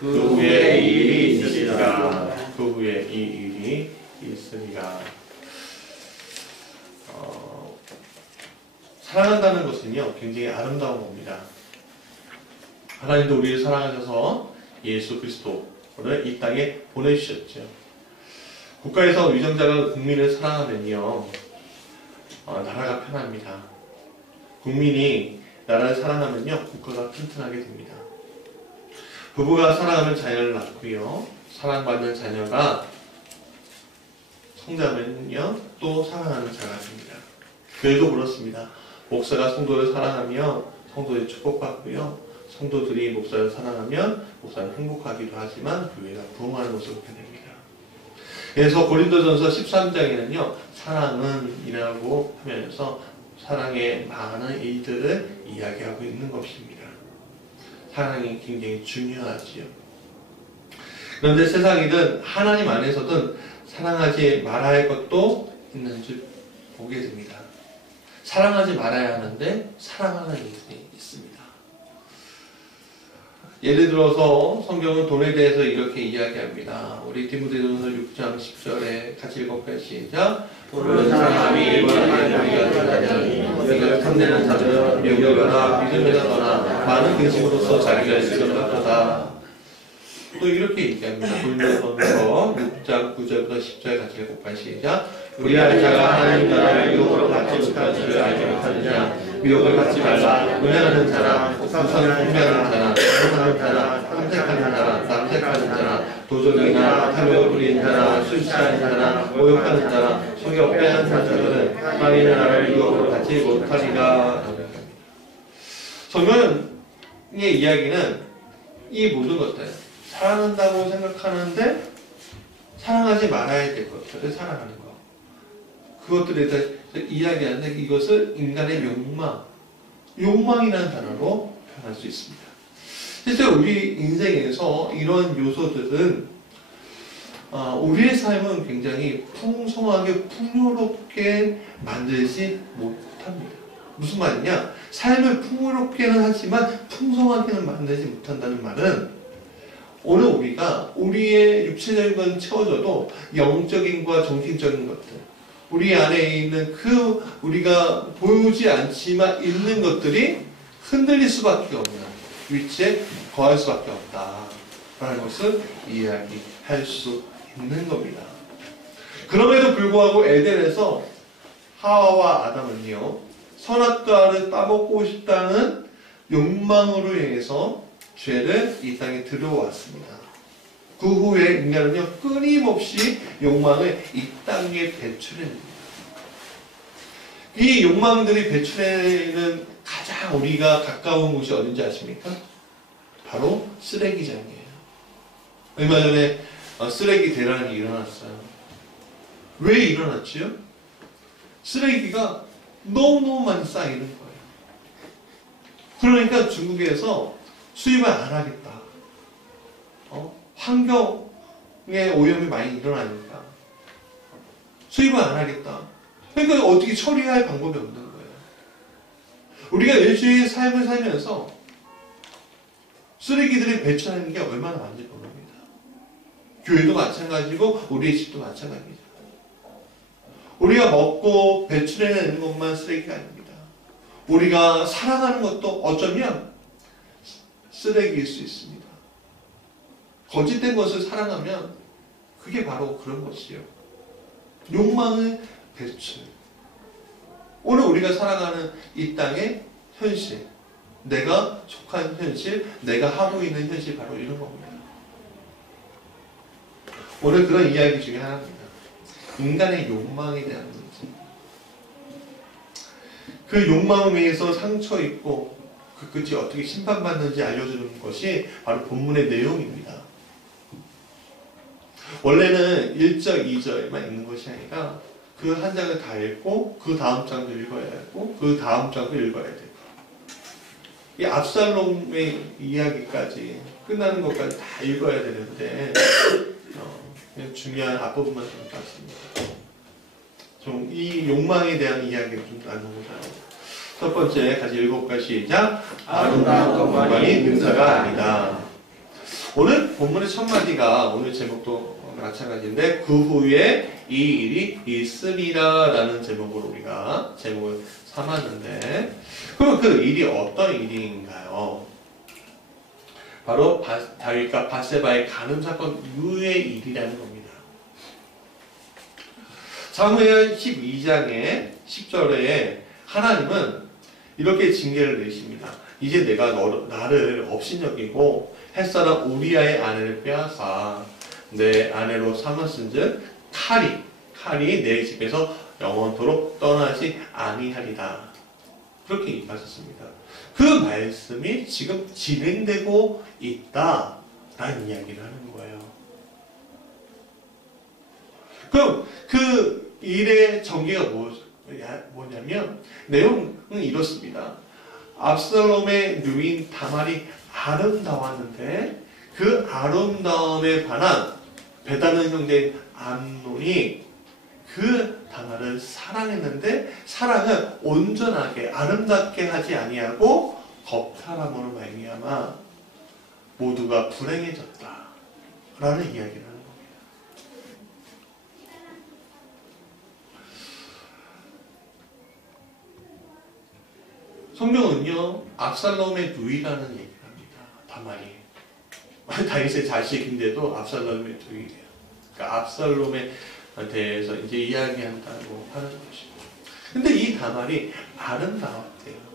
그 후에 이 일이 있으리라. 그 후에 이 일이 있으리라. 사랑한다는 것은요, 굉장히 아름다운 겁니다. 하나님도 우리를 사랑하셔서 예수 그리스도를 이 땅에 보내주셨죠. 국가에서 위정자가 국민을 사랑하면요, 나라가 편합니다. 국민이 나라를 사랑하면요, 국가가 튼튼하게 됩니다. 부부가 사랑하면 자녀를 낳고요, 사랑받는 자녀가 성장하면요, 또 사랑하는 자가 됩니다. 교회도 그렇습니다. 목사가 성도를 사랑하며 성도의 축복받고요, 성도들이 목사를 사랑하면 목사는 행복하기도 하지만 교회가 부흥하는 모습을 보게 됩니다. 그래서 고린도전서 13장에는요, 사랑은 이라고 하면서 사랑의 많은 일들을 이야기하고 있는 것입니다. 사랑이 굉장히 중요하지요. 그런데 세상이든 하나님 안에서든 사랑하지 말아야 할 것도 있는 줄 보게 됩니다. 사랑하지 말아야 하는데 사랑하는 일이 있습니다. 예를 들어서 성경은 돈에 대해서 이렇게 이야기합니다. 우리 디모데전서 6장 10절에 같이 읽어볼까요? 시작. 돈은 사람이 일반하게 우리가 되다니 우리가 탐내는 자들은 명령하나 믿음에다 떠나 많은 근심으로써 자기가 있을 것같다. 또 이렇게 얘기합니다. 고린도전서 6장 9절부터 10절 같이 읽어볼까요? 시작. 우리할 자가 하나님 나라를 유혹으로 받지 못할 줄을 알지 못하느냐. 미혹을 받지 말라. 은혜하는 자나 우상 풍미하는 자나 사랑하는 자나 탐색하는 자나 남색하는 자나 도적이나 탐욕을 부리는 자나 술 취하는 자나 모욕하는 자나 속여 빼앗는 자들은 하나님의 나라를 유혹으로 받지 못하리라. 성경의 이야기는 이 모든 것들, 사랑한다고 생각하는데 사랑하지 말아야 될 것들을 사랑하는 것, 그것들에 대해서 이야기하는데 이것을 인간의 욕망이라는 단어로 표현할 수 있습니다. 실제 우리 인생에서 이런 요소들은 우리의 삶은 굉장히 풍성하게 풍요롭게 만들지 못합니다. 무슨 말이냐? 삶을 풍요롭게는 하지만 풍성하게는 만들지 못한다는 말은 오늘 우리가 우리의 육체적인 건 채워져도 영적인 과 정신적인 것들, 우리 안에 있는 그 우리가 보이지 않지만 있는 것들이 흔들릴 수밖에 없는 위치에 거할 수밖에 없다라는 것을 이야기할 수 있는 겁니다. 그럼에도 불구하고 에덴에서 하와와 아담은요, 선악과를 따먹고 싶다는 욕망으로 인해서 죄를 이 땅에 들여왔습니다. 그 후에 인간은요, 끊임없이 욕망을 이 땅에 배출해냅니다. 이 욕망들이 배출해내는 가장 우리가 가까운 곳이 어딘지 아십니까? 바로 쓰레기장이에요. 얼마 전에 쓰레기 대란이 일어났어요. 왜 일어났지요? 쓰레기가 너무너무 많이 쌓이는 거예요. 그러니까 중국에서 수입을 안 하겠다. 환경에 오염이 많이 일어나니까 수입을 안 하겠다. 그러니까 어떻게 처리할 방법이 없는 거예요. 우리가 일주일 삶을 살면서 쓰레기들이 배출하는 게 얼마나 많은지 모릅니다. 교회도 마찬가지고 우리의 집도 마찬가지죠. 우리가 먹고 배출해내는 것만 쓰레기가 아닙니다. 우리가 사랑하는 것도 어쩌면 쓰레기일 수 있습니다. 거짓된 것을 사랑하면 그게 바로 그런 것이요. 욕망의 배출. 오늘 우리가 살아가는 이 땅의 현실, 내가 속한 현실, 내가 하고 있는 현실, 바로 이런 겁니다. 오늘 그런 이야기 중에 하나입니다. 인간의 욕망에 대한 문제. 그 욕망에 의해서 상처 입고 그 끝이 어떻게 심판받는지 알려주는 것이 바로 본문의 내용입니다. 원래는 1절, 2절만 읽는 것이 아니라 그 한 장을 다 읽고 그 다음 장도 읽어야 하고 그 다음 장도 읽어야 되고, 이 압살롬의 이야기까지 끝나는 것까지 다 읽어야 되는데 중요한 앞부분만 좀 봤습니다. 좀 이 욕망에 대한 이야기를 좀 나누고자 합니다. 첫 번째 같이 읽어볼까요? 시작. 아름다운 것만이 능사가 아니다. 오늘 본문의 첫 마디가 오늘 제목도 마찬가지인데 그 후에 이 일이 있으리라 라는 제목으로 우리가 제목을 삼았는데 그럼 그 일이 어떤 일인가요? 바로 다윗과 밧세바의 간음 사건 이후의 일이라는 겁니다. 사무엘 12장의 10절에 하나님은 이렇게 징계를 내십니다. 이제 내가 나를 업신여기고 햇사람 우리아의 아내를 빼앗아 내 아내로 삼았은즉 칼이 내 집에서 영원토록 떠나지 아니하리다. 그렇게 얘기하셨습니다. 그 말씀이 지금 진행되고 있다라는 이야기를 하는 거예요. 그럼 그 일의 전개가 뭐냐면 내용은 이렇습니다. 압살롬의 누인 다말이 아름다웠는데 그 아름다움에 반한 베다는 형제인 암논이 그 다말을 사랑했는데 사랑을 온전하게 아름답게 하지 아니하고 겁탈함으로 말미암아 모두가 불행해졌다 라는 이야기를 하는 겁니다. 성경은요 압살롬의 누이라는 얘기를 합니다. 다말이 다윗의 자식인데도 압살롬의 누이래요. 그러니까 압살롬에 대해서 이제 이야기한다고 하는 것이죠. 근데 이 다말이 아름다웠대요.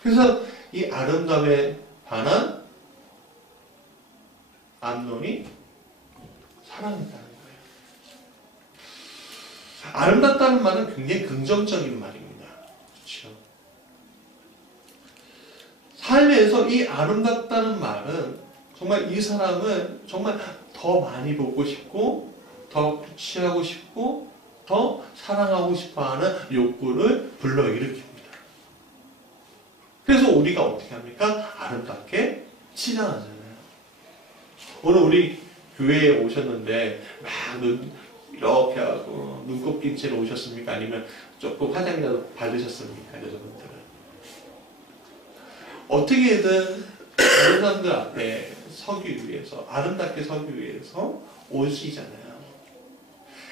그래서 이 아름다움에 반한 암논이 사랑했다는 거예요. 아름답다는 말은 굉장히 긍정적인 말입니다. 그렇죠? 삶에서 이 아름답다는 말은 정말 이 사람을 정말 더 많이 보고 싶고 더 취하고 싶고 더 사랑하고 싶어하는 욕구를 불러일으킵니다. 그래서 우리가 어떻게 합니까? 아름답게 치장하잖아요. 오늘 우리 교회에 오셨는데 막 이렇게 하고 눈곱 낀 채로 오셨습니까? 아니면 조금 화장이라도 바르셨습니까? 여자분들은 어떻게든 다른 사람들 앞에 서기 위해서 아름답게 서기 위해서 오시잖아요.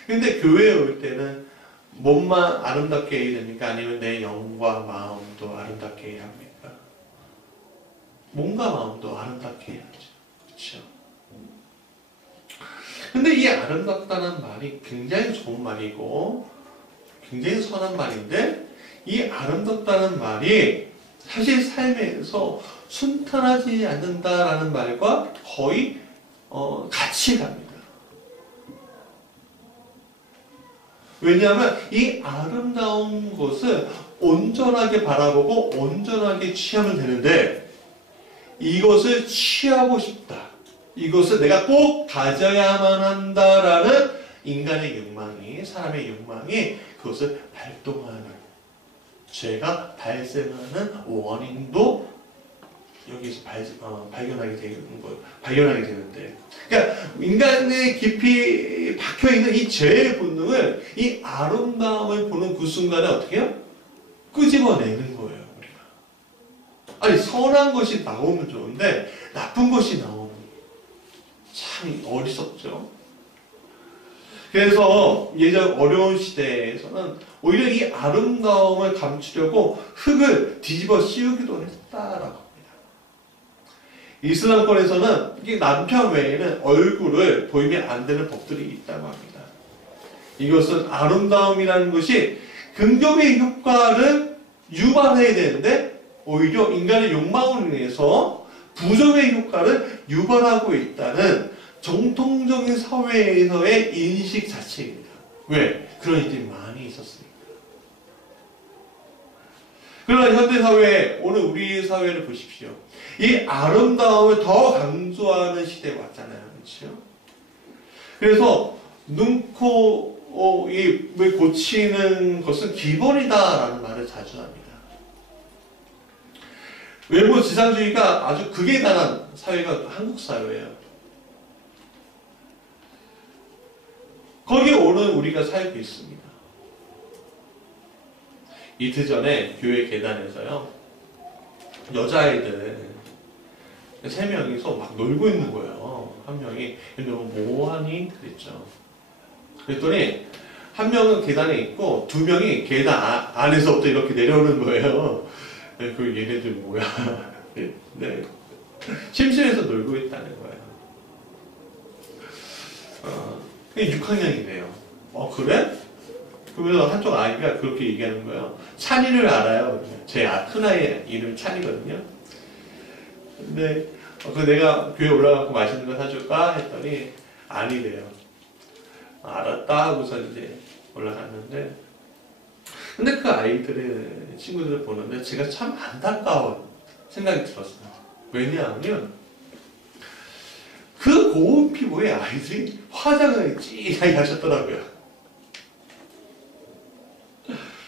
근데 교회에 올 때는 몸만 아름답게 해야 됩니까? 아니면 내 영과 마음도 아름답게 해야 합니까? 몸과 마음도 아름답게 해야죠. 그렇죠? 근데 이 아름답다는 말이 굉장히 좋은 말이고 굉장히 선한 말인데 이 아름답다는 말이 사실 삶에서 순탄하지 않는다라는 말과 거의 같이 갑니다. 왜냐하면 이 아름다운 것을 온전하게 바라보고 온전하게 취하면 되는데 이것을 취하고 싶다. 이것을 내가 꼭 가져야만 한다라는 인간의 욕망이, 사람의 욕망이 그것을 발동하는, 죄가 발생하는 원인도 여기서 발견하게 되는데, 그러니까 인간의 깊이 박혀있는 이 죄의 본능을, 이 아름다움을 보는 그 순간에 어떻게 해요? 끄집어내는 거예요, 우리가. 아니, 선한 것이 나오면 좋은데, 나쁜 것이 나오면 참 어리석죠. 그래서 예전 어려운 시대에서는 오히려 이 아름다움을 감추려고 흙을 뒤집어 씌우기도 했다라고 합니다. 이슬람권에서는 남편 외에는 얼굴을 보이면 안 되는 법들이 있다고 합니다. 이것은 아름다움이라는 것이 긍정의 효과를 유발해야 되는데 오히려 인간의 욕망으로 인해서 부정의 효과를 유발하고 있다는 정통적인 사회에서의 인식 자체입니다. 왜? 그런 일들이 많이 있었으니까. 그러나 현대사회, 오늘 우리 사회를 보십시오. 이 아름다움을 더 강조하는 시대가 왔잖아요. 그렇죠? 그래서 눈, 코, 입을 고치는 것은 기본이다라는 말을 자주 합니다. 외모 지상주의가 아주 극에 달한 사회가 한국 사회예요. 거기에 오는 우리가 살고 있습니다. 이틀 전에 교회 계단에서요, 여자아이들 세 명이서 막 놀고 있는 거예요. 한 명이 너무 뭐하니? 그랬죠. 그랬더니 한 명은 계단에 있고 두 명이 계단 안에서부터 이렇게 내려오는 거예요. 그 얘네들 뭐야? 네. 침실에서 놀고 있다는 거예요. 그게 6학년이래요. 그래? 그러면서 한쪽 아이가 그렇게 얘기하는 거예요. 찬이를 알아요. 제 큰아이 이름 찬이거든요. 근데 내가 교회 올라가고 맛있는 거 사줄까? 했더니 아니래요. 알았다 하고서 이제 올라갔는데, 근데 그 아이들의 친구들을 보는데 제가 참 안타까운 생각이 들었어요. 왜냐하면 그 고운 피부에 아이들이 화장을 진하게 하셨더라고요.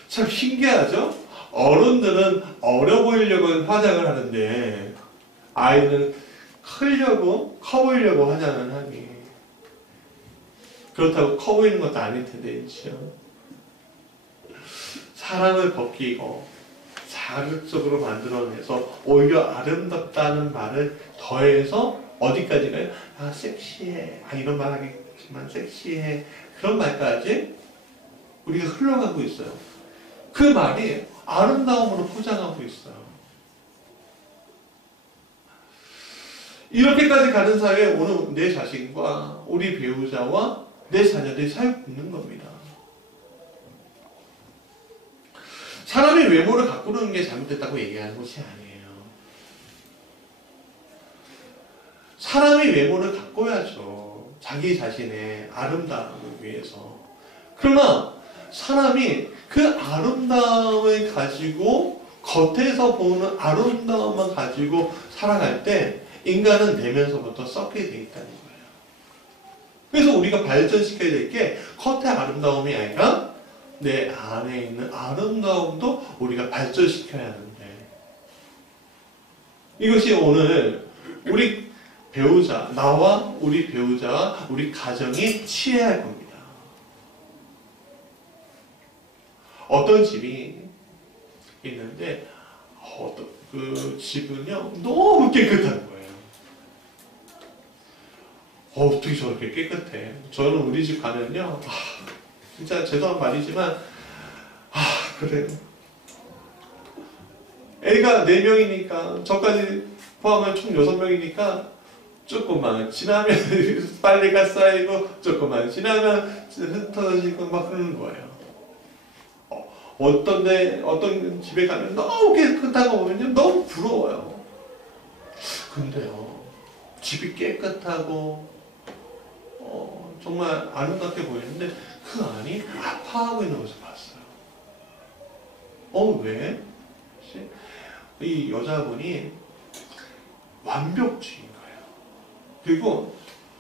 참 신기하죠? 어른들은 어려 보이려고 화장을 하는데 아이는 커 보이려고 화장을 하니, 그렇다고 커 보이는 것도 아닐 텐데, 있죠. 사랑을 벗기고 자극적으로 만들어내서 오히려 아름답다는 말을 더해서 어디까지 가요? 섹시해. 이런 말 하겠지만 섹시해. 그런 말까지 우리가 흘러가고 있어요. 그 말이 아름다움으로 포장하고 있어요. 이렇게까지 가는 사회에 오늘 내 자신과 우리 배우자와 내 자녀들이 살고 있는 겁니다. 사람의 외모를 가꾸는 게 잘못됐다고 얘기하는 것이 아니에요. 사람의 외모를 가꿔야죠. 자기 자신의 아름다움을 위해서. 그러나 사람이 그 아름다움을 가지고, 겉에서 보는 아름다움만 가지고 살아갈 때 인간은 내면서부터 썩게 돼 있다는 거예요. 그래서 우리가 발전시켜야 될 게 겉의 아름다움이 아니라 내 안에 있는 아름다움도 우리가 발전시켜야 하는데, 이것이 오늘 우리 배우자, 나와 우리 배우자와 우리 가정이 취해야 할 겁니다. 어떤 집이 있는데 그 집은요 너무 깨끗한 거예요. 어떻게 저렇게 깨끗해? 저는 우리 집 가면요, 진짜 죄송한 말이지만 그래요. 애가 4명이니까 저까지 포함하면 총 6명이니까 조금만 지나면 빨래가 쌓이고 조금만 지나면 흩어지고 막 그러는 거예요. 어떤 집에 가면 너무 깨끗하고 보면요 너무 부러워요. 근데요, 집이 깨끗하고 정말 아름답게 보이는데 그 안이 아파하고 있는 것을 봤어요. 왜? 이 여자분이 완벽주의인 거예요. 그리고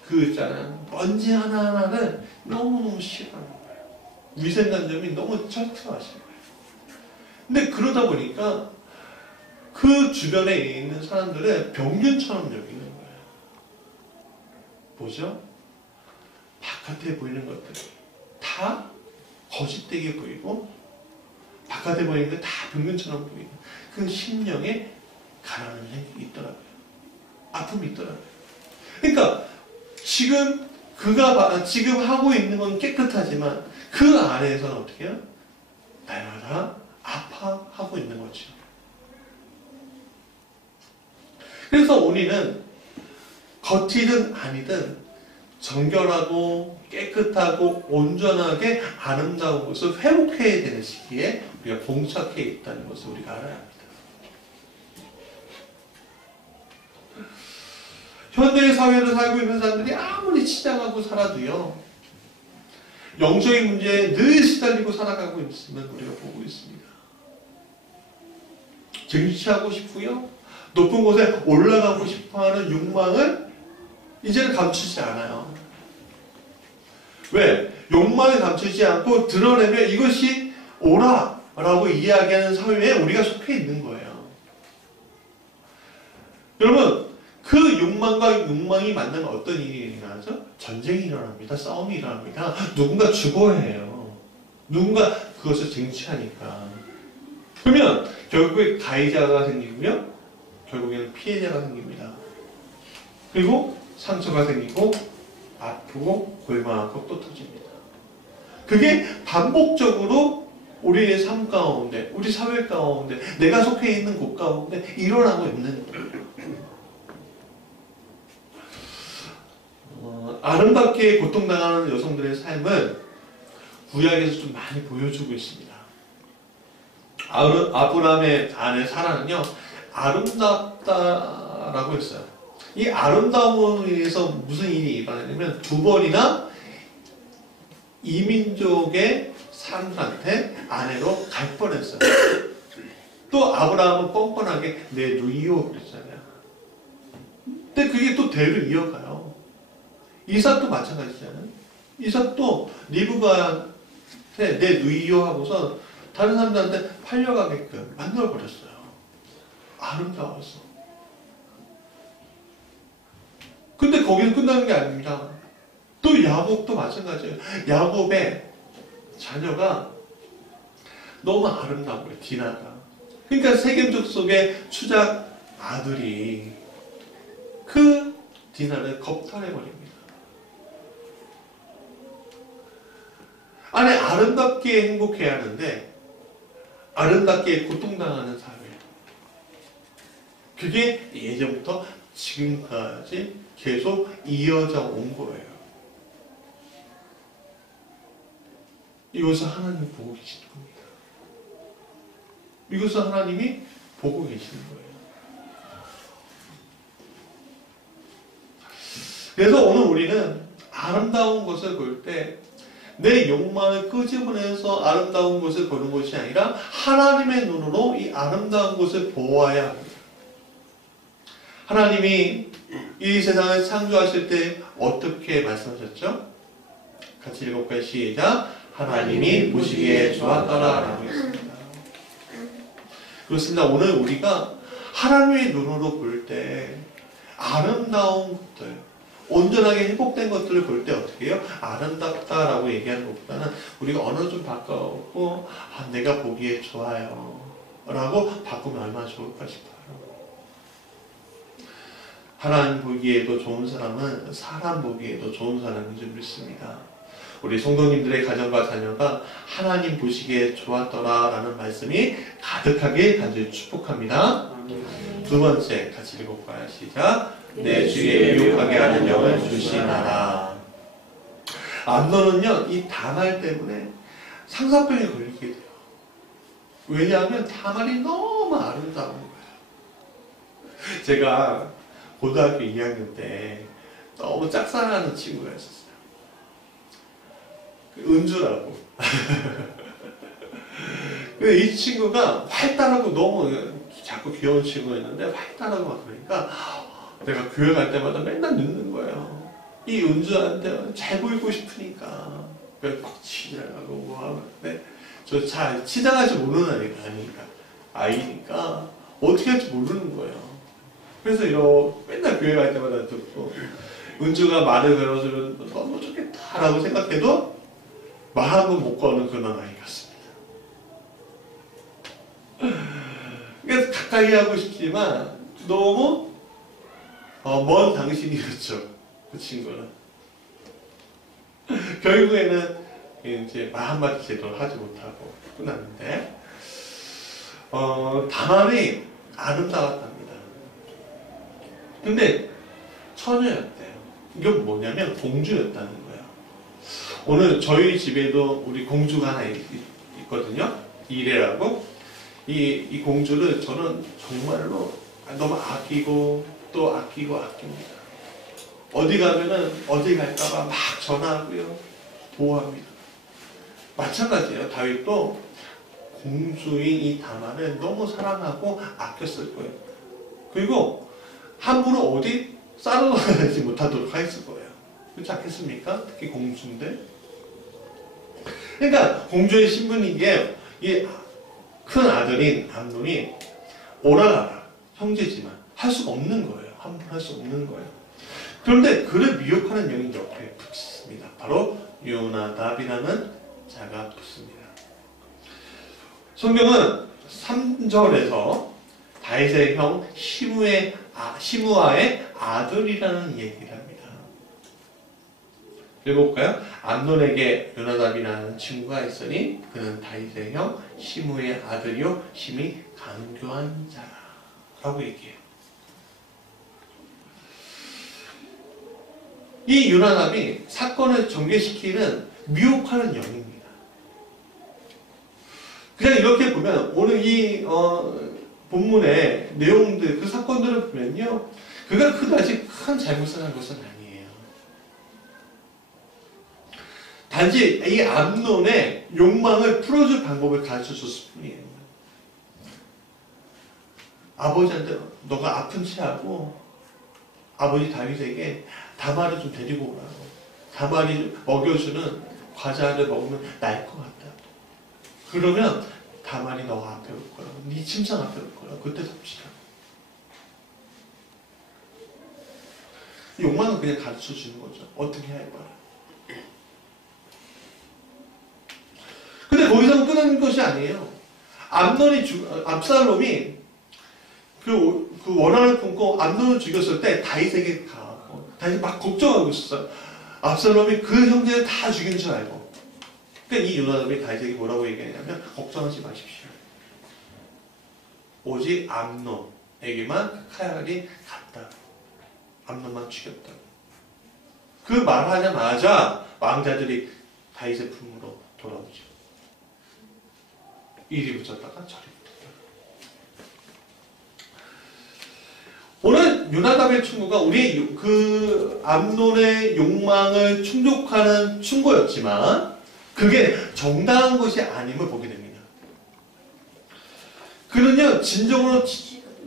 그 있잖아요, 먼지 하나하나를 너무너무 싫어하는 거예요. 위생관념이 너무 철저하신 거예요. 근데 그러다 보니까 그 주변에 있는 사람들을 병균처럼 여기는 거예요. 뭐죠? 바깥에 보이는 것들이 다 거짓되게 보이고 바깥에 보이는 게 다 병균처럼 보이는 그 심령에 가난함이 있더라고요. 아픔이 있더라고요. 그러니까 지금 지금 하고 있는 건 깨끗하지만 그 안에서는 어떻게 해요? 날마다 아파하고 있는 거죠. 그래서 우리는 겉이든 아니든 정결하고 깨끗하고 온전하게 아름다운 것을 회복해야 되는 시기에 우리가 봉착해 있다는 것을 우리가 알아야 합니다. 현대의 사회를 살고 있는 사람들이 아무리 치장하고 살아도요, 영적인 문제에 늘 시달리고 살아가고 있음을 우리가 보고 있습니다. 쟁취하고 싶고요, 높은 곳에 올라가고 싶어하는 욕망을 이제는 감추지 않아요. 왜? 욕망을 감추지 않고 드러내면 이것이 옳아라고 이야기하는 사회에 우리가 속해 있는 거예요. 여러분, 그 욕망과 욕망이 만나면 어떤 일이 일어나죠? 전쟁이 일어납니다. 싸움이 일어납니다. 누군가 죽어야 해요. 누군가 그것을 쟁취하니까. 그러면 결국에 가해자가 생기고요, 결국에는 피해자가 생깁니다. 그리고 상처가 생기고 아프고 골마하고 또 터집니다. 그게 반복적으로 우리의 삶 가운데, 우리 사회 가운데, 내가 속해 있는 곳 가운데 일어나고 있는 거예요. 아름답게 고통당하는 여성들의 삶은 구약에서 좀 많이 보여주고 있습니다. 아브라함의 아내 사라는요, 아름답다라고 했어요. 이 아름다움으로 인해서 무슨 일이 일어나냐면 두 번이나 이민족의 사람들한테 아내로 갈 뻔했어요. 또 아브라함은 뻔뻔하게 내 누이요 그랬잖아요. 근데 그게 또 대를 이어가요. 이삭도 마찬가지잖아요. 이삭도 리브가한테 내 누이요 하고서 다른 사람들한테 팔려가게끔 만들어버렸어요. 아름다워서. 근데 거기서 끝나는 게 아닙니다. 또 야곱도 마찬가지예요. 야곱의 자녀가 너무 아름다운 거예요. 디나가. 그러니까 세겜족 속의 추작 아들이 그 디나를 겁탈해버립니다. 아니, 아름답게 행복해야 하는데 아름답게 고통당하는 사회. 그게 예전부터 지금까지 계속 이어져 온 거예요. 이것을 하나님이 보고 계시는 겁니다. 이것을 하나님이 보고 계시는 거예요. 그래서 오늘 우리는 아름다운 것을 볼 때 내 욕망을 끄집어내서 아름다운 것을 보는 것이 아니라 하나님의 눈으로 이 아름다운 것을 보아야 합니다. 하나님이 이 세상을 창조하실 때 어떻게 말씀하셨죠? 같이 읽어볼까요? 시작. 하나님이 보시기에 좋았더라 라고 했습니다. 그렇습니다. 오늘 우리가 하나님의 눈으로 볼 때 아름다운 것들, 온전하게 회복된 것들을 볼 때 어떻게 해요? 아름답다라고 얘기하는 것보다는 우리가 언어를 좀 바꿔고 내가 보기에 좋아요 라고 바꾸면 얼마나 좋을까 싶어요. 하나님 보기에도 좋은 사람은 사람 보기에도 좋은 사람인 줄 믿습니다. 우리 성도님들의 가정과 자녀가 하나님 보시기에 좋았더라 라는 말씀이 가득하게 간절히 축복합니다. 두 번째 같이 읽어볼까요? 시작. 내 주에 유혹하게 하는 영을 주시나라. 암논은요, 이 다말 때문에 상사병에 걸리게 돼요. 왜냐하면 다말이 너무 아름다운 거예요. 제가 고등학교 2학년 때 너무 짝사랑하는 친구가 있었어요. 은주라고. 이 친구가 활달하고 너무 자꾸 귀여운 친구였는데 활달하고 막 그러니까 내가 교회 갈 때마다 맨날 늦는 거예요. 이 은주한테 잘 보이고 싶으니까. 그래서 막 치자고 뭐 하는데 저 잘 치장하지 모르는 아이니까 어떻게 할지 모르는 거예요. 그래서 맨날 교회 갈 때마다 듣고 은주가 말을 걸어주면 너무 좋겠다라고 생각해도 말 한 번 못 거는 그런 아이 같습니다. 그래서 가까이 하고 싶지만 너무 먼 당신이었죠. 그 친구는. 결국에는 이제 말 한마디 제대로 하지 못하고 끝났는데 다말이 아름다웠답니다. 근데 처녀였대요. 이건 뭐냐면 공주였다는 거예요. 오늘 저희 집에도 우리 공주가 하나 있거든요. 이래라고. 이 공주를 저는 정말로 너무 아끼고 또 아끼고 아낍니다. 어디 가면은 어디 갈까봐 막 전화하고요. 보호합니다. 마찬가지예요. 다윗도 공주인 이 다말을 너무 사랑하고 아꼈을 거예요. 그리고 함부로 어디 싸우지 못하도록 했을 거예요. 그렇지 않겠습니까? 특히 공주인데. 그러니까 공주의 신분인 게 이 큰 아들인 암논이 오라가라 형제지만 할 수가 없는 거예요. 함부로 할 수 없는 거예요. 그런데 그를 미혹하는 영이 옆에 붙습니다. 바로 요나답이라는 자가 붙습니다. 성경은 3절에서 다윗의 형 시므아의 아들이라는 얘기를 합니다. 읽어볼까요? 암논에게 요나답이라는 친구가 있으니 그는 다윗의 형 시므의 아들이요 심히 강교한 자라 라고 얘기해요. 이 요나답이 사건을 전개시키는 미혹하는 영입니다. 그냥 이렇게 보면 오늘 이 본문의 내용들, 그 사건들을 보면요, 그가 그다지 큰 잘못을 한 것은 아니에요. 단지 이 암논의 욕망을 풀어줄 방법을 가르쳐줬을 뿐이에요. 아버지한테 너가 아픈 체하고 아버지 다윗에게 다말을 좀 데리고 오라고. 다말이 먹여주는 과자를 먹으면 나을 것 같다. 그러면 다말이 너 앞에 올 거라고. 네 침상 앞에 올 거라고. 그때 삽시다. 욕망은 그냥 가르쳐 주는 거죠. 어떻게 해봐라. 근데 거기서 끝난 것이 아니에요. 압살롬이 그 원한을 품고 암논을 죽였을 때 다윗에게 가고 다윗이 막 걱정하고 있었어요. 압살롬이 그 형제를 다 죽인 줄 알고. 그러니까 이 요나답이 다윗에게 뭐라고 얘기하냐면 걱정하지 마십시오. 오직 암논에게만 그 칼이 갔다. 암논만 죽였다. 그 말하자마자 왕자들이 다윗의 품으로 돌아오죠. 이리 붙였다가 저리 붙였다가. 오늘 요나답의 충고가 우리 그 암논의 욕망을 충족하는 충고였지만 그게 정당한 것이 아님을 보게 됩니다. 그는요 진정으로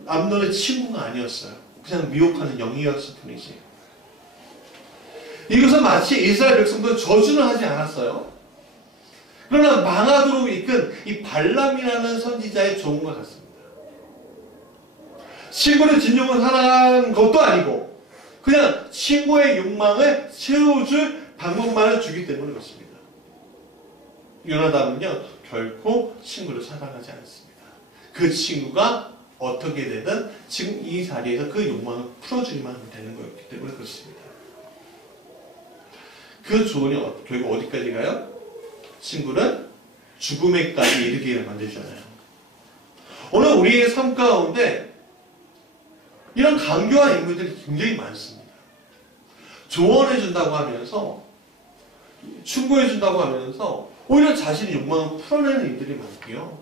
암논의 친구가 아니었어요. 그냥 미혹하는 영이었을 뿐이지. 이것은 마치 이스라엘 백성들 저주는 하지 않았어요. 그러나 망하도록 이끈 이 발람이라는 선지자의 조언과 같습니다. 친구를 진정을 사랑한 것도 아니고 그냥 친구의 욕망을 채워줄 방법만을 주기 때문에 그렇습니다. 요나답은요 결코 친구를 사랑하지 않습니다. 그 친구가 어떻게 되든 지금 이 자리에서 그 욕망을 풀어주기만 하면 되는 거였기 때문에 그렇습니다. 그 조언이 결국 어디까지 가요? 친구를 죽음에까지 이르게 만들잖아요. 오늘 우리의 삶 가운데 이런 강교한 인물들이 굉장히 많습니다. 조언해준다고 하면서 충고해준다고 하면서 오히려 자신의 욕망을 풀어내는 이들이 많고요.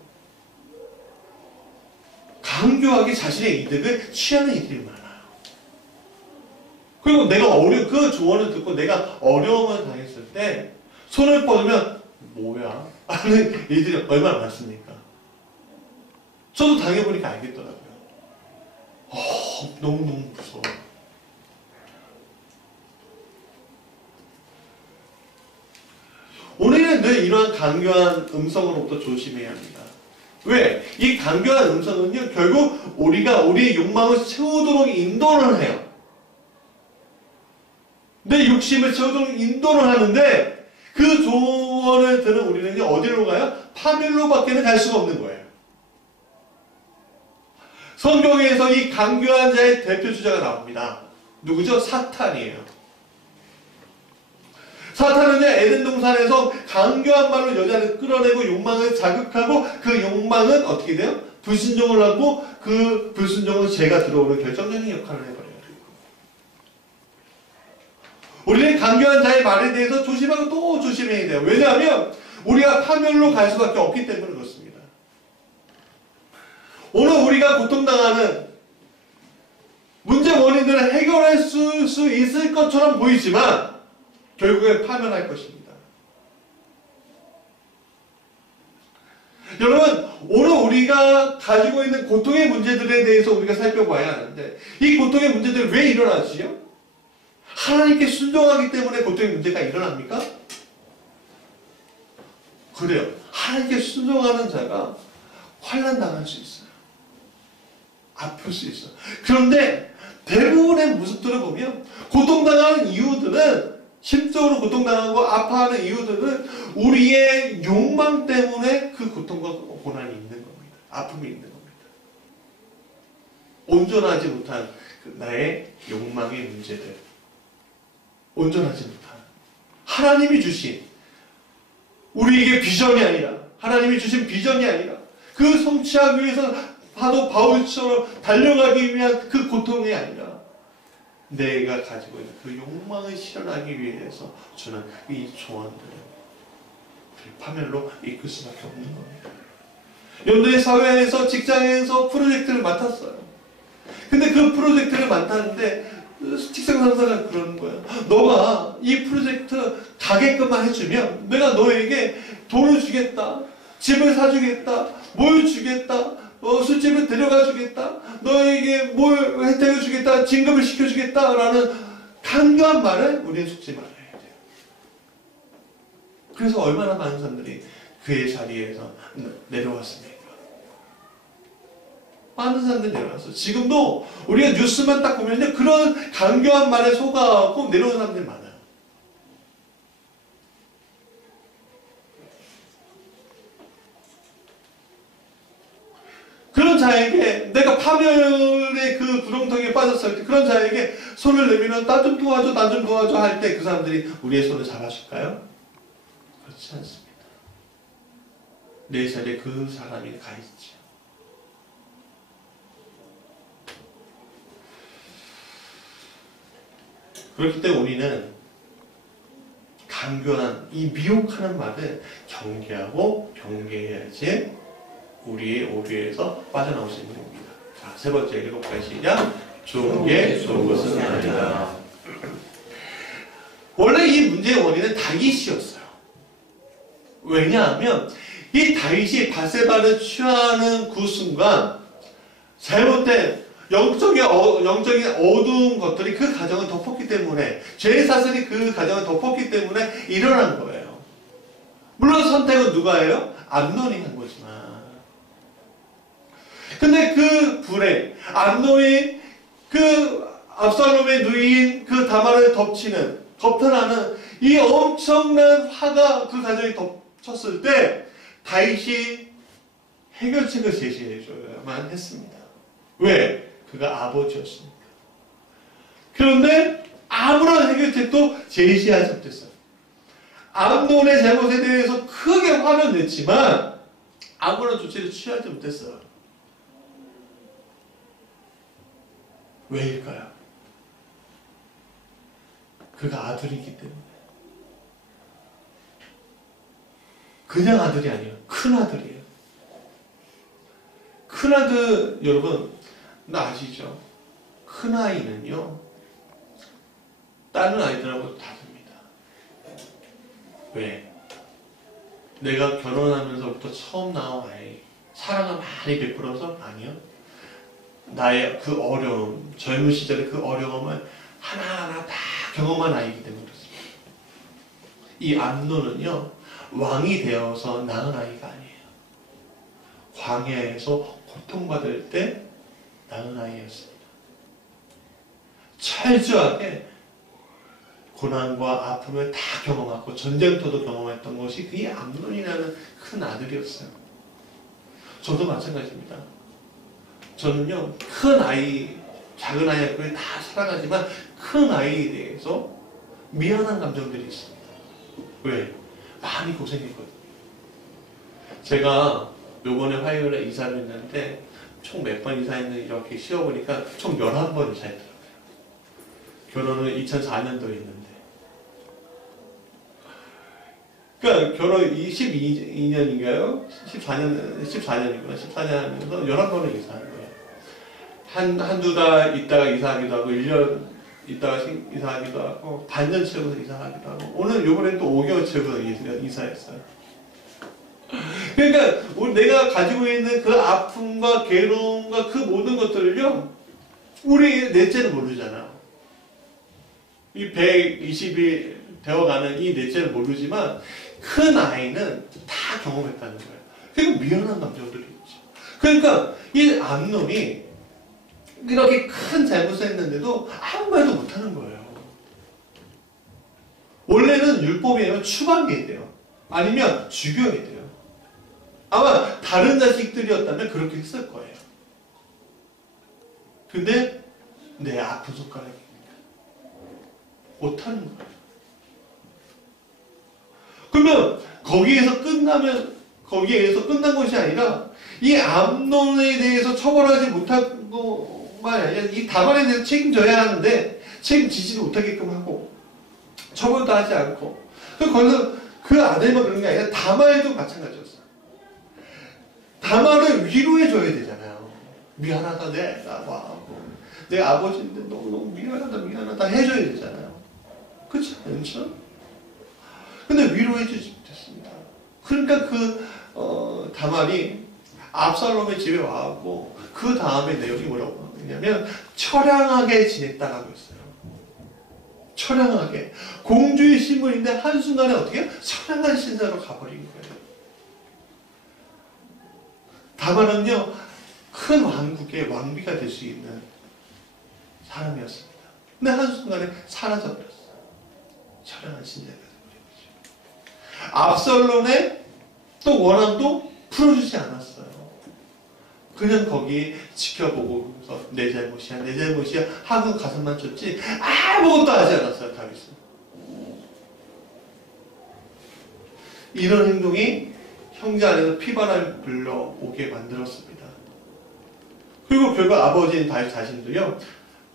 강교하게 자신의 이득을 취하는 이들이 많아요. 그리고 내가 그 조언을 듣고 내가 어려움을 당했을 때 손을 뻗으면 뭐야? 하는 이들이 얼마나 많습니까? 저도 당해보니까 알겠더라고요. 너무너무 무서워. 우리는 늘 이러한 강교한 음성으로부터 조심해야 합니다. 왜? 이 강교한 음성은요, 결국 우리가 우리의 욕망을 채우도록 인도를 해요. 내 욕심을 채우도록 인도를 하는데 그 조언을 들은 우리는요, 어디로 가요? 파멸로밖에는 갈 수가 없는 거예요. 성경에서 이 강교한 자의 대표 주자가 나옵니다. 누구죠? 사탄이에요. 사탄은요, 에덴 동산에서 강교한 말로 여자를 끌어내고 욕망을 자극하고 그 욕망은 어떻게 돼요? 불순종을 하고 그 불순종은 죄가 들어오는 결정적인 역할을 해버려요. 우리는 강교한 자의 말에 대해서 조심하고 또 조심해야 돼요. 왜냐하면 우리가 파멸로 갈 수밖에 없기 때문에 그렇습니다. 오늘 우리가 고통당하는 문제 원인들을 해결할 수 있을 것처럼 보이지만 결국엔 파멸할 것입니다. 여러분, 오늘 우리가 가지고 있는 고통의 문제들에 대해서 우리가 살펴봐야 하는데 이 고통의 문제들이 왜 일어나지요? 하나님께 순종하기 때문에 고통의 문제가 일어납니까? 그래요. 하나님께 순종하는 자가 환난당할 수 있어요. 아플 수 있어요. 그런데 대부분의 모습들을 보면 고통당하는 이유들은 심적으로 고통당하고 아파하는 이유들은 우리의 욕망 때문에 그 고통과 고난이 있는 겁니다. 아픔이 있는 겁니다. 온전하지 못한 나의 욕망의 문제들, 온전하지 못한 하나님이 주신 우리에게 비전이 아니라, 하나님이 주신 비전이 아니라 그 성취하기 위해서 바울처럼 달려가기 위한 그 고통이 아니라 내가 가지고 있는 그 욕망을 실현하기 위해서 주는 이 조언들을 파멸로 이끌 수밖에 없는 겁니다. 연도의 사회에서, 직장에서 프로젝트를 맡았어요. 근데 그 프로젝트를 맡았는데 직장 상사가 그러는 거예요. 너가 이 프로젝트 가게끔만 해주면 내가 너에게 돈을 주겠다, 집을 사주겠다, 뭘 주겠다, 술집을 데려가 주겠다, 너에게 뭘 혜택을 주겠다, 진급을 시켜주겠다라는 강조한 말을 우리는 속지 말아야 돼요. 그래서 얼마나 많은 사람들이 그의 자리에서 내려왔습니까? 많은 사람들이 내려왔어요. 지금도 우리가 뉴스만 딱 보면요, 그런 강교한 말에 속아갖고 내려오는 사람들이 많아요. 그런 자에게, 내가 파멸의 그 구렁텅이에 빠졌을 때 그런 자에게 손을 내밀면 나 좀 도와줘, 나 좀 도와줘 할 때 그 사람들이 우리의 손을 잡아줄까요? 그렇지 않습니다. 내 자리에 그 사람이 가 있죠. 그렇기 때문에 우리는 강교한 이 미혹하는 말을 경계하고 경계해야지 우리의 오류에서 빠져나올 수 있는 겁니다. 자, 세 번째, 일곱 가지 시작. 좋은 게 좋은 것은 아니다. 원래 이 문제의 원인은 다윗이었어요. 왜냐하면 이 다윗이 밧세바를 취하는 그 순간 잘못된 영적인 어두운 것들이 그 가정을 덮었기 때문에, 죄의 사슬이 그 가정을 덮었기 때문에 일어난 거예요. 물론 선택은 누가 해요? 암논이 한 거지만. 근데 그 불에 암논이 그 압살롬의 누이인 그 다말을 덮쳐나는 이 엄청난 화가 그 가정에 덮쳤을 때 다윗이 해결책을 제시해줘야만 했습니다. 왜? 그가 아버지였으니까. 그런데 아무런 해결책도 제시하지 못했어요. 암논의 잘못에 대해서 크게 화는 냈지만 아무런 조치를 취하지 못했어요. 왜일까요? 그가 아들이기 때문에. 그냥 아들이 아니에요. 큰 아들이에요. 큰 아들, 여러분, 나 아시죠? 큰 아이는요, 다른 아이들하고 다릅니다. 왜? 내가 결혼하면서부터 처음 나온 아이, 사랑을 많이 베풀어서? 아니요. 나의 그 어려움, 젊은 시절의 그 어려움을 하나하나 다 경험한 아이이기 때문에 그렇습니다. 이 암논은요, 왕이 되어서 낳은 아이가 아니에요. 광야에서 고통받을 때 낳은 아이였습니다. 철저하게 고난과 아픔을 다 경험하고 전쟁터도 경험했던 것이 그의 암논이라는 큰 아들이었어요. 저도 마찬가지입니다. 저는요, 큰 아이, 작은 아이였고 다 살아가지만 큰 아이에 대해서 미안한 감정들이 있습니다. 왜? 많이 고생했거든요. 제가 요번에 화요일에 이사를 했는데 총 몇 번 이사했는지 이렇게 쉬어보니까 총 11번 이사했더라고요. 결혼은 2004년도에 했는데. 그러니까 결혼 12년인가요? 14년이구나. 14년 하면서 11번을 이사한 거예요. 한두 달 있다가 이사하기도 하고, 1년 있다가 이사하기도 하고, 반년 채우고서 이사하기도 하고, 오늘 요번에 또 5개월 채우고서 이사했어요. 그러니까 내가 가지고 있는 그 아픔과 괴로움과 그 모든 것들을요, 우리 넷째는 모르잖아. 이 120이 되어가는 이 넷째는 모르지만 큰 아이는 다 경험했다는 거예요. 그러니까 미안한 감정들이 있죠. 그러니까 이 암논이 이렇게 큰 잘못을 했는데도 아무 말도 못하는 거예요. 원래는 율법이면 추방해야 돼요. 아니면 죽여야 돼요. 아마 다른 자식들이었다면 그렇게 했을 거예요. 근데 내 아픈 손가락입니다. 못하는 거예요. 그러면 거기에서 끝난 것이 아니라 이 암논에 대해서 처벌하지 못한 것만 아니라 이 다말에 대해서 책임져야 하는데 책임지지도 못하게끔 하고 처벌도 하지 않고 거기서 그 아들만 그런 게 아니라 다말도 마찬가지였어요. 다말을 위로해줘야 되잖아요. 미안하다 내 아버지인데 너무 미안하다 해줘야 되잖아요. 그렇지 않죠? 근데 위로해주지 못했습니다. 그러니까 다말이 압살롬의 집에 와갖고 그 다음에 내용이 뭐라고 하냐면 처량하게 지냈다라고 했어요. 처량하게. 공주의 신분인데 한순간에 어떻게 처량한 신사로 가버린 거예요. 다말은요 큰 왕국의 왕비가 될 수 있는 사람이었습니다. 근데 한순간에 사라져버렸어요. 처량한 신사가 되버린 거죠. 압살롬의 또 원함도 풀어주지 않았어요. 그냥 거기 지켜보고 내 잘못이야 하고 가슴만 쳤지 아무것도 하지 않았어요. 다윗은. 이런 행동이 형제 안에서 피바람을 불러오게 만들었습니다. 그리고 결국 아버지인 다윗 자신도요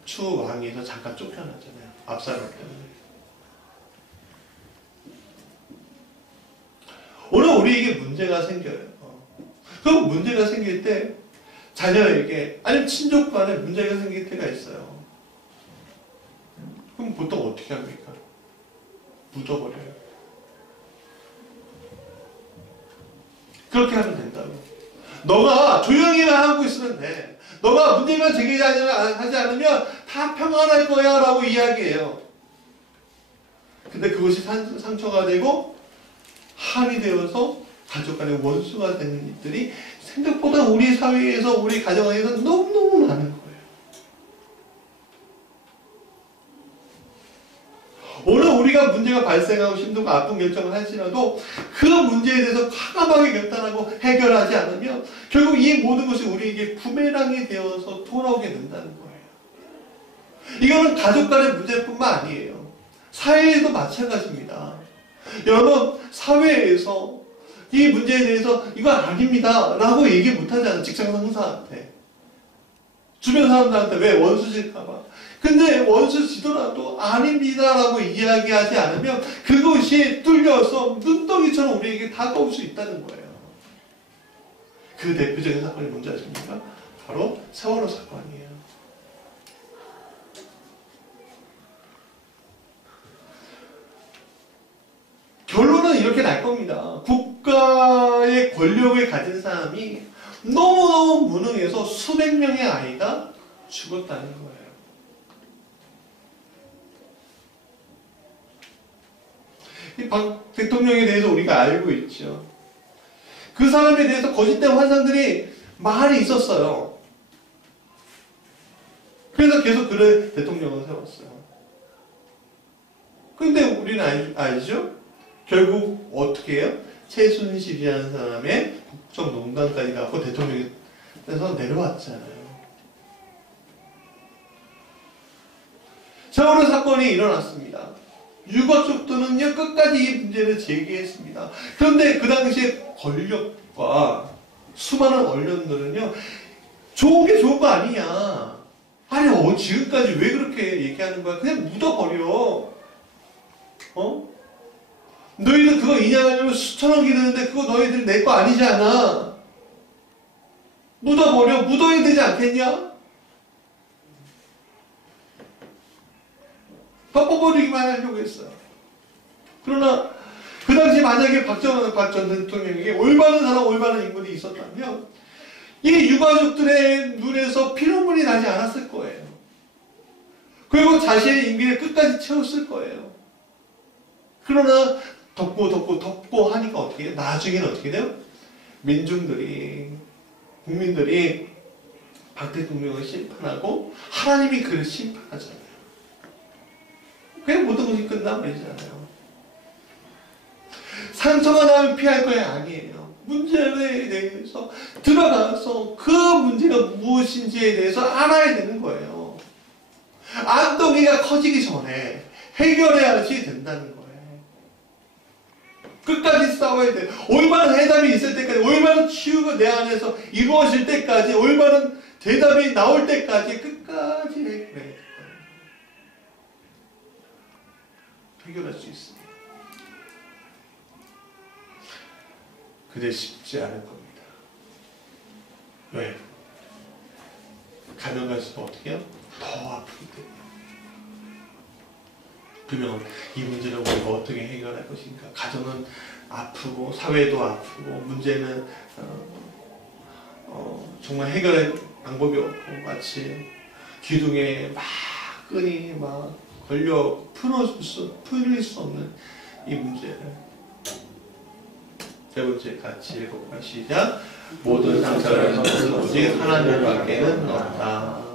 추 왕위에서 잠깐 쫓겨나잖아요. 압살롬 때문에. 오늘 우리에게 문제가 생겨요. 그 문제가 생길 때 자녀에게 아니면 친족 간에 문제가 생길 때가 있어요. 그럼 보통 어떻게 합니까? 묻어버려요. 그렇게 하면 된다고. 너가 조용히만 하고 있으면 돼. 너가 문제만 제기하지 않으면 다 평안할 거야 라고 이야기해요. 근데 그것이 상처가 되고 한이 되어서 가족 간의 원수가 되는 일들이 생각보다 우리 사회에서 우리 가정 안에서 너무너무 많은 거예요. 오늘 우리가 문제가 발생하고 힘들고 아픈 결정을 할지라도 그 문제에 대해서 과감하게 결단하고 해결하지 않으면 결국 이 모든 것이 우리에게 부메랑이 되어서 돌아오게 된다는 거예요. 이거는 가족 간의 문제뿐만 아니에요. 사회에도 마찬가지입니다. 여러분 사회에서 이 문제에 대해서 이거 아닙니다 라고 얘기 못하잖아요. 직장 상사한테 주변 사람들한테. 왜? 원수질까봐. 근데 원수지더라도 아닙니다 라고 이야기하지 않으면 그것이 뚫려서 눈덩이처럼 우리에게 다가올 수 있다는 거예요. 그 대표적인 사건이 뭔지 아십니까? 바로 세월호 사건이에요. 결론은 이렇게 날 겁니다. 국가의 권력을 가진 사람이 너무너무 무능해서 수백 명의 아이가 죽었다는 거예요. 이 박 대통령에 대해서 우리가 알고 있죠. 그 사람에 대해서 거짓된 환상들이 많이 있었어요. 그래서 계속 그를 대통령으로 세웠어요. 근데 우리는 알죠? 결국 어떻게 해요? 최순실이라는 사람의 국정농단까지 갖고 대통령에서 내려왔잖아요. 세월호 사건이 일어났습니다. 유가족들은요 끝까지 이 문제를 제기했습니다. 그런데 그 당시에 권력과 수많은 언론들은요 좋은 게 좋은 거 아니냐. 아니 지금까지 왜 그렇게 얘기하는 거야. 그냥 묻어버려. 너희들 그거 인양하려면 수천억이 드는데 그거 너희들 내 거 아니지 않아. 묻어버려. 묻어야 되지 않겠냐? 덮어버리기만 하려고 했어요. 그러나 그 당시 만약에 박 전 대통령에게 올바른 사람, 올바른 인물이 있었다면 이 유가족들의 눈에서 피눈물이 나지 않았을 거예요. 그리고 자신의 임기를 끝까지 채웠을 거예요. 그러나 덮고 하니까 어떻게 해요? 나중에는 어떻게 돼요? 국민들이 박 대통령을 심판하고 하나님이 그를 심판하잖아요. 그냥 모든 것이 끝나버리잖아요. 상처가 나면 피할 거야? 아니에요. 문제에 대해서 들어가서 그 문제가 무엇인지에 대해서 알아야 되는 거예요. 안덩이가 커지기 전에 해결해야지 된다는 거예요. 끝까지 싸워야 돼요. 올바른 해답이 있을 때까지, 올바른 치유가 내 안에서 이루어질 때까지, 올바른 대답이 나올 때까지 끝까지 해결해야 돼요. 해결할 수 있습니다. 근데 쉽지 않을 겁니다. 왜? 가면 갈수록 어떻게 해요? 더 아프기 때문에. 그러면 이 문제를 우리가 어떻게 해결할 것인가? 가정은 아프고 사회도 아프고 문제는 정말 해결할 방법이 없고 마치 기둥에 막 끈이 막 걸려 풀릴 수 없는 이 문제를 세 번째 같이 읽어볼까요? 시작. 모든 상처를 넘어서 오직 하나님밖에는 없다.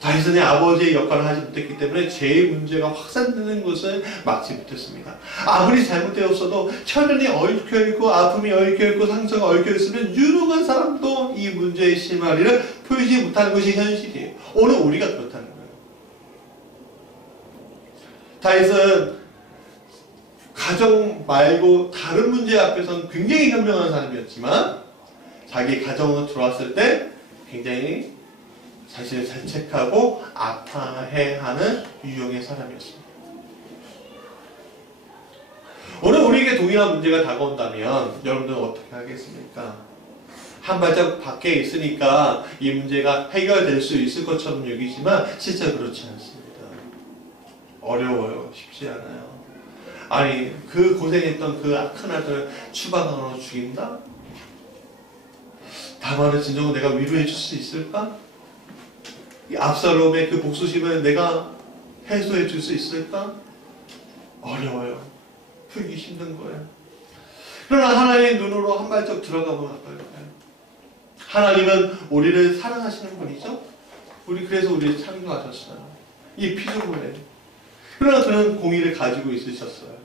다윗은 아버지의 역할을 하지 못했기 때문에 죄의 문제가 확산되는 것을 막지 못했습니다. 아무리 잘못되었어도 천연이 얽혀있고 아픔이 얽혀있고 상처가 얽혀있으면 유능한 사람도 이 문제의 실마리를 풀지 못하는 것이 현실이에요. 오늘 우리가 그렇다는 거예요. 다윗은 가정 말고 다른 문제 앞에서는 굉장히 현명한 사람이었지만 자기 가정으로 들어왔을 때 굉장히 자신을 자책하고 아파해하는 유형의 사람이었습니다. 오늘 우리에게 동일한 문제가 다가온다면 여러분들은 어떻게 하겠습니까? 한 발짝 밖에 있으니까 이 문제가 해결될 수 있을 것처럼 여기지만 실제 그렇지 않습니다. 어려워요. 쉽지 않아요. 아니 그 고생했던 그 큰 아들을 추방으로 죽인다? 다만은 진정으로 내가 위로해 줄 수 있을까? 이 압살롬의 그 복수심을 내가 해소해 줄 수 있을까? 어려워요. 풀기 힘든 거예요. 그러나 하나님의 눈으로 한 발짝 들어가면 어떨까요? 하나님은 우리를 사랑하시는 분이죠? 그래서 우리를 창조하셨어요. 이 피조물에. 그러나 그는 공의를 가지고 있으셨어요.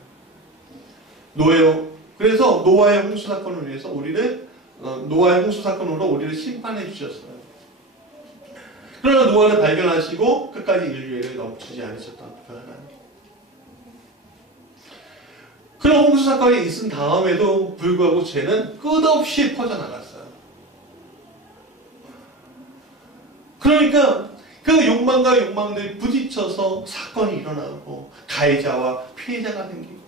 그래서 노아의 홍수 사건을 위해서 노아의 홍수 사건으로 우리를 심판해 주셨어요. 그러나 노아를 발견하시고 끝까지 인류애를 멈추지 않으셨던 그 하나님. 그런 홍수 사건이 있은 다음에도 불구하고 죄는 끝없이 퍼져나갔어요. 그러니까 그 욕망과 욕망들이 부딪혀서 사건이 일어나고 가해자와 피해자가 생기고,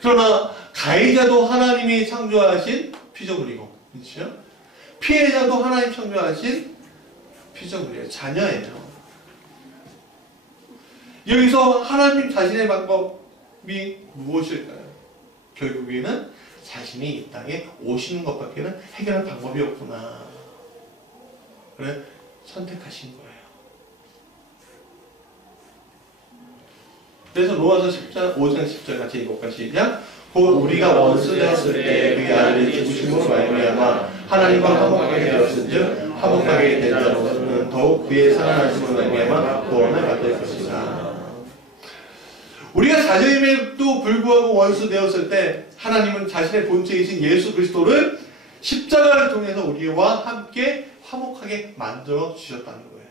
그러나 가해자도 하나님이 창조하신 피조물이고, 그렇죠? 피해자도 하나님 창조하신 피조물이에요. 자녀예요. 여기서 하나님 자신의 방법이 무엇일까요? 결국에는 자신이 이 땅에 오시는 것밖에는 해결할 방법이 없구나. 그래 선택하신 거예요. 그래서 로마서 5장 10절 같이 읽어볼까요? 시작. 곧 우리가 원수 되었을 때 그의 아들이 죽으심으로 말미암아 하나님과 화목하게 되었은즉 화목하게 된 자로서는 더욱 그의 살아나심으로 말미암아 구원을 받을 것이다. 우리가 자녀임에도 불구하고 원수 되었을 때 하나님은 자신의 본체이신 예수 그리스도를 십자가를 통해서 우리와 함께 화목하게 만들어 주셨다는 거예요.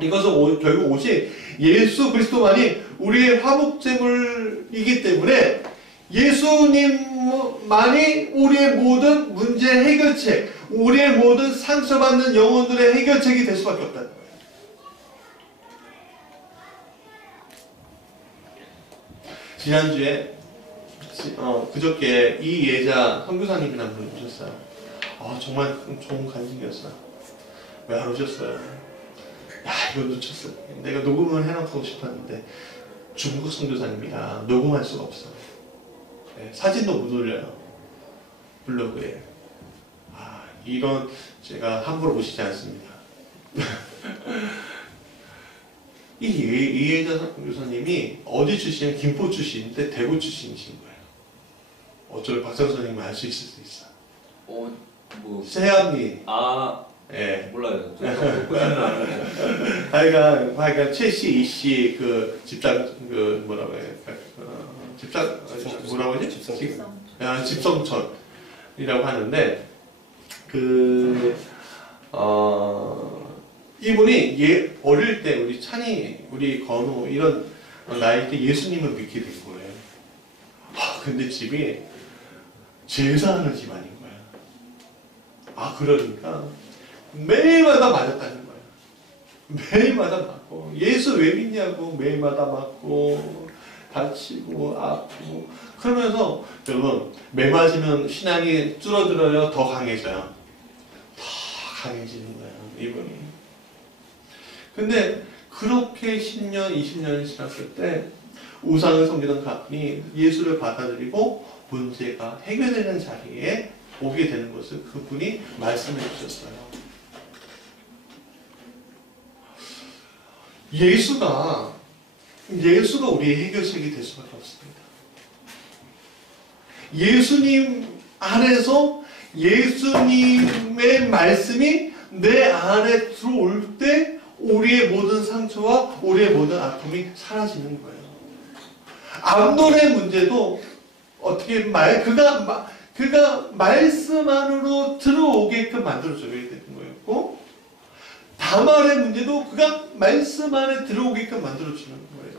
이것은 결국 오직 예수 그리스도만이 우리의 화목제물이기 때문에 예수님만이 우리의 모든 문제 해결책, 우리의 모든 상처받는 영혼들의 해결책이 될 수밖에 없다는 거예요. 지난주에 그저께 이예자 선교사님이라는 분이 오셨어요. 정말 좋은 간증이었어요. 왜 안 오셨어요? 이거 놓쳤어요. 내가 녹음을 해놓고 싶었는데 중국 선교사님이라 녹음할 수가 없어요. 네, 사진도 못 올려요. 블로그에. 이런 제가 함부로 오시지 않습니다. 이예자 선교사님이 어디 출신이에요? 김포 출신인데 대구 출신이신 거예요. 어쩔 박정 선생님이 알 수 있을 수 있어. 세암리. 예. 몰라요. 하여간 최씨, 이씨 그 집단 뭐라고 해요? 뭐라고 하지? 집성천이라고 하는데 이분이 어릴 때 우리 찬이, 우리 건우 이런 나이 때 예수님을 믿게 된 거예요. 근데 집이 제사하는 집안인 거야. 그러니까 매일마다 맞았다는 거야. 매일마다 맞고, 예수 왜 믿냐고 매일마다 맞고, 다치고 아프고. 그러면서 여러분, 매 맞으면 신앙이 줄어들어요, 더 강해져요? 더 강해지는 거예요, 이분이. 근데 그렇게 10년, 20년이 지났을 때 우상을 섬기던 가분이 예수를 받아들이고 문제가 해결되는 자리에 오게 되는 것을 그분이 말씀해 주셨어요. 예수가 우리의 해결책이 될 수밖에 없습니다. 예수님 안에서 예수님의 말씀이 내 안에 들어올 때 우리의 모든 상처와 우리의 모든 아픔이 사라지는 거예요. 암논의 문제도 어떻게 그가 말씀 안으로 들어오게끔 만들어줘야 되는 거였고, 다말의 문제도 그가 말씀 안에 들어오게끔 만들어주는 거예요.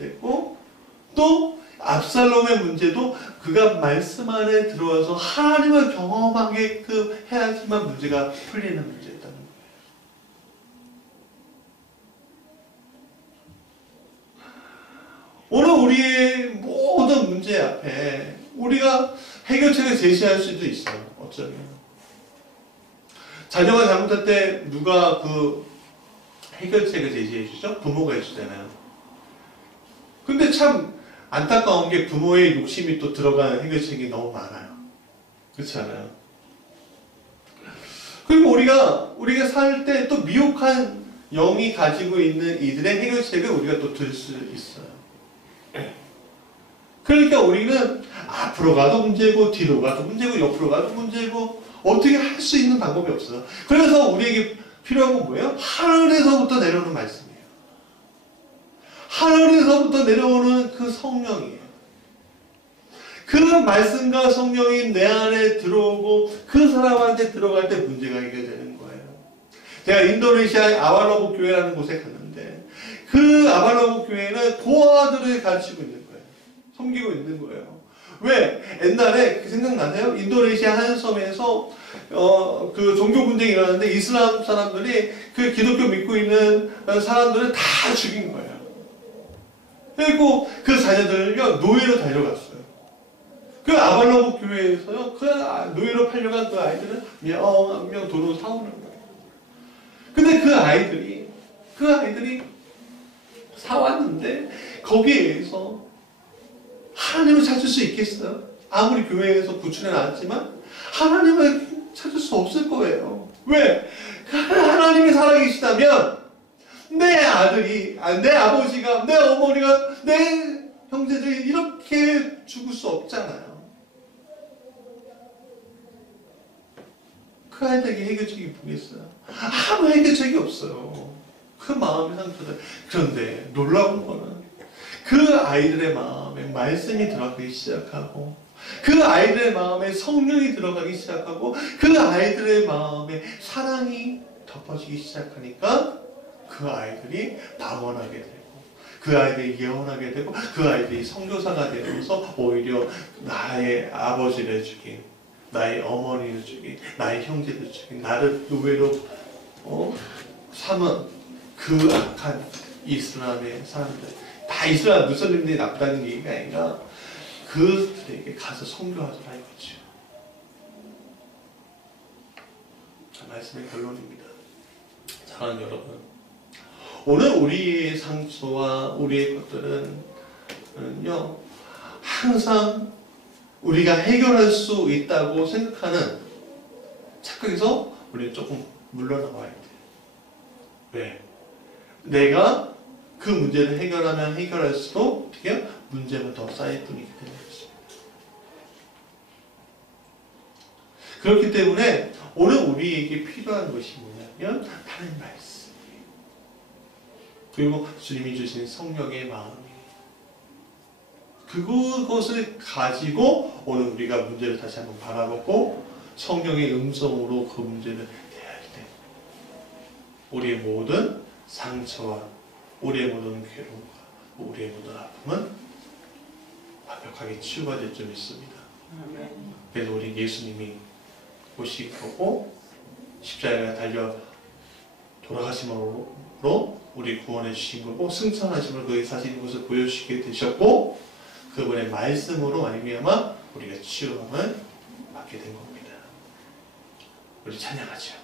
됐고, 또 압살롬의 문제도 그가 말씀 안에 들어와서 하나님을 경험하게끔 해야지만 문제가 풀리는 문제였다는 거예요. 오늘 우리의 모든 문제 앞에 우리가 해결책을 제시할 수도 있어요. 어쩌면 자녀가 잘못할 때 누가 그 해결책을 제시해 주죠? 부모가 해주잖아요. 근데 참 안타까운 게 부모의 욕심이 또 들어가는 해결책이 너무 많아요. 그렇지 않아요? 그리고 우리가 살 때 또 미혹한 영이 가지고 있는 이들의 해결책을 우리가 또 들 수 있어요. 그러니까 우리는 앞으로 가도 문제고 뒤로 가도 문제고 옆으로 가도 문제고 어떻게 할 수 있는 방법이 없어요. 그래서 우리에게 필요한 건 뭐예요? 하늘에서부터 내려오는 말씀이에요. 하늘에서부터 내려오는 그 성령이에요. 그 말씀과 성령이 내 안에 들어오고 그 사람한테 들어갈 때 문제가 해결되는 거예요. 제가 인도네시아의 아왈로브 교회라는 곳에 갔는데 그 아왈로브 교회는 고아들을 가르치고 있는 거예요. 섬기고 있는 거예요. 왜? 옛날에 생각나세요? 인도네시아 한 섬에서 그 종교 분쟁이 일어났는데 이슬람 사람들이 그 기독교 믿고 있는 사람들을 다 죽인 거예요. 그리고 그 자녀들을요 노예로 달려갔어요. 그 아발로브 교회에서요 그 노예로 팔려간 그 아이들은 명 돈으로 사오는 거예요. 근데 그 아이들이 사왔는데 거기에서 하나님을 찾을 수 있겠어요? 아무리 교회에서 구출해 놨지만 하나님을 찾을 수 없을 거예요. 왜? 하나님이 살아계시다면 내 아들이, 내 아버지가, 내 어머니가, 내 형제들이 이렇게 죽을 수 없잖아요. 그 아이들에게 해결책이 뭐겠어요? 아무 해결책이 없어요. 그 마음의 상처들. 그런데 놀라운 거는 그 아이들의 마음에 말씀이 들어가기 시작하고 그 아이들의 마음에 성령이 들어가기 시작하고 그 아이들의 마음에 사랑이 덮어지기 시작하니까 그 아이들이 방언하게 되고 그 아이들이 예언하게 되고 그 아이들이 선교사가 되면서 오히려 나의 아버지를 죽인 나의 어머니를 죽인 나의 형제를 죽인 나를 노예로 삼은 그 악한 이슬람의 사람들 다 이슬람 무슬림들이 나쁘다는 얘기가 아니라 그들에게 가서 선교하더라 이거죠. 자, 말씀의 결론입니다. 사랑하는 여러분, 오늘 우리의 상처와 우리의 것들은요 항상 우리가 해결할 수 있다고 생각하는 착각에서 우리는 조금 물러나와야 돼요. 왜? 내가 그 문제를 해결하면 해결할수록 어떻게 문제가 더 쌓일 뿐이기 때문에 그렇습니다. 그렇기 때문에 오늘 우리에게 필요한 것이 뭐냐면 하나님 말씀이에요. 그리고 주님이 주신 성령의 마음이에요. 그것을 가지고 오늘 우리가 문제를 다시 한번 바라보고 성령의 음성으로 그 문제를 대할 때 우리의 모든 상처와 우리의 모든 괴로움과 우리의 모든 아픔은 완벽하게 치유가 될 줄 믿습니다. 그래서 우리 예수님이 오시고 십자가에 달려 돌아가심으로 우리 구원해 주신 거고 승천하심을 그의 사실인 것을 보여주시게 되셨고 그분의 말씀으로 말미암아 우리가 치유함을 받게 된 겁니다. 우리 찬양하죠.